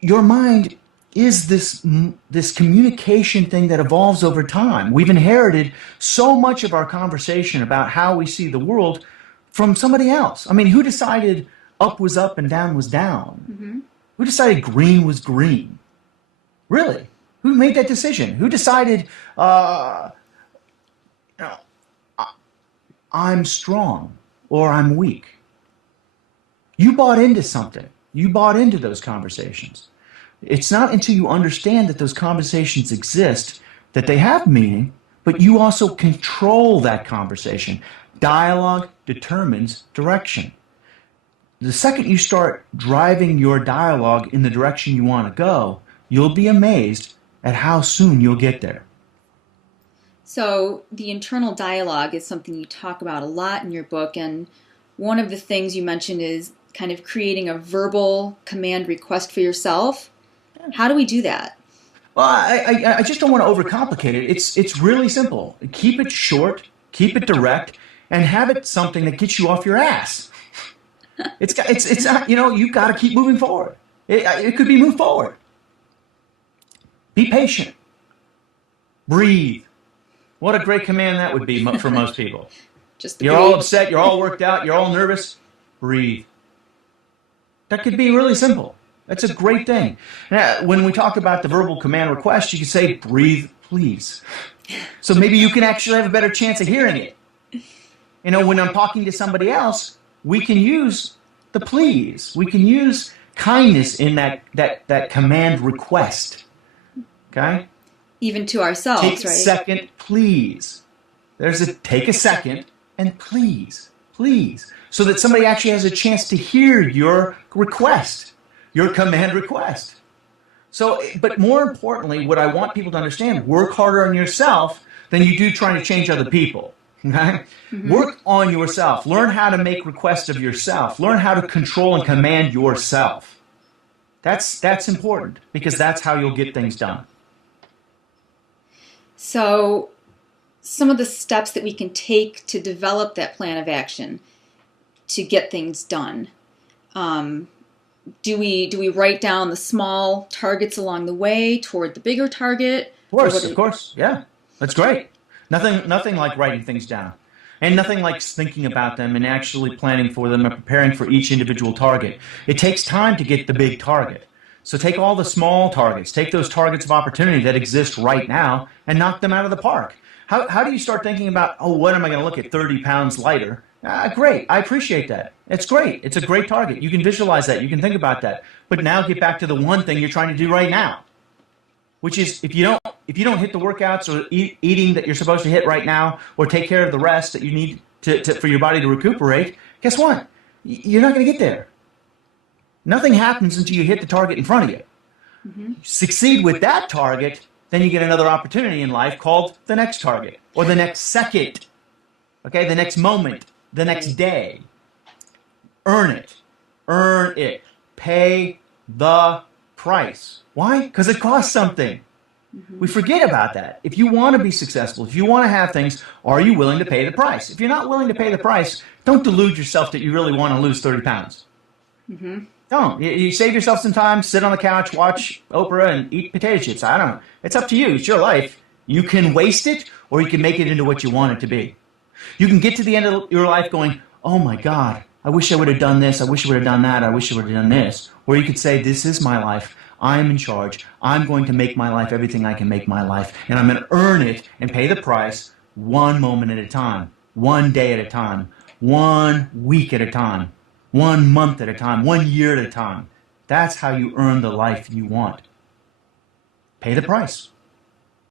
your mind is this communication thing that evolves over time. We've inherited so much of our conversation about how we see the world from somebody else. I mean, who decided up was up and down was down? Mm-hmm. Who decided green was green? Really? Who made that decision? Who decided you know, I'm strong or I'm weak? You bought into something. You bought into those conversations. It's not until you understand that those conversations exist that they have meaning, but you also control that conversation. Dialogue determines direction. The second you start driving your dialogue in the direction you want to go, you'll be amazed at how soon you'll get there. So the internal dialogue is something you talk about a lot in your book, and one of the things you mentioned is kind of creating a verbal command request for yourself. How do we do that? Well, I just don't want to overcomplicate it. It's really simple. Keep it short, keep it direct, and have it something that gets you off your ass. It's not, you've got to keep moving forward. It could be move forward. Be patient. Breathe. What a great command that would be for most people. You're all upset, you're all worked out, you're all nervous. Breathe. That could be really simple. That's a great thing. Now, when we talk about the verbal command request, you can say, breathe, please. So maybe you can actually have a better chance of hearing it. When I'm talking to somebody else, we can use the please. We can use kindness in that command request. Okay? Even to ourselves, take right? Take a second, please. Take a second and please, please. So that somebody actually has a chance to hear your request, your command request. So, but more importantly, what I want people to understand, work harder on yourself than you do trying to change other people. Okay? Mm-hmm. Work on yourself. Learn how to make requests of yourself. Learn how to control and command yourself. That's important because that's how you'll get things done. So, some of the steps that we can take to develop that plan of action to get things done. Do we write down the small targets along the way toward the bigger target? Of course, yeah, that's great. Nothing like writing things down, and nothing like thinking about them and actually planning for them and preparing for each individual target. It takes time to get the big target. So take all the small targets, take those targets of opportunity that exist right now and knock them out of the park. How do you start thinking about, what am I going to look at 30 pounds lighter? Great. I appreciate that. It's great. It's a great target. You can visualize that. You can think about that. But now get back to the one thing you're trying to do right now, which is if you don't hit the workouts or eating that you're supposed to hit right now or take care of the rest that you need for your body to recuperate, guess what? You're not going to get there. Nothing happens until you hit the target in front of you. Mm-hmm. Succeed with that target, then you get another opportunity in life called the next target or the next second, okay, the next moment, the next day. Earn it. Earn it. Pay the price. Why? Because it costs something. Mm-hmm. We forget about that. If you want to be successful, if you want to have things, are you willing to pay the price? If you're not willing to pay the price, don't delude yourself that you really want to lose 30 pounds. Mm-hmm. Don't. You save yourself some time, sit on the couch, watch Oprah, and eat potato chips. I don't know. It's up to you. It's your life. You can waste it, or you can make it into what you want it to be. You can get to the end of your life going, oh my God, I wish I would have done this. I wish I would have done that. I wish I would have done this. Or you could say, this is my life. I'm in charge. I'm going to make my life everything I can make my life. And I'm going to earn it and pay the price one moment at a time, one day at a time, 1 week at a time, 1 month at a time, 1 year at a time. That's how you earn the life you want. Pay the price.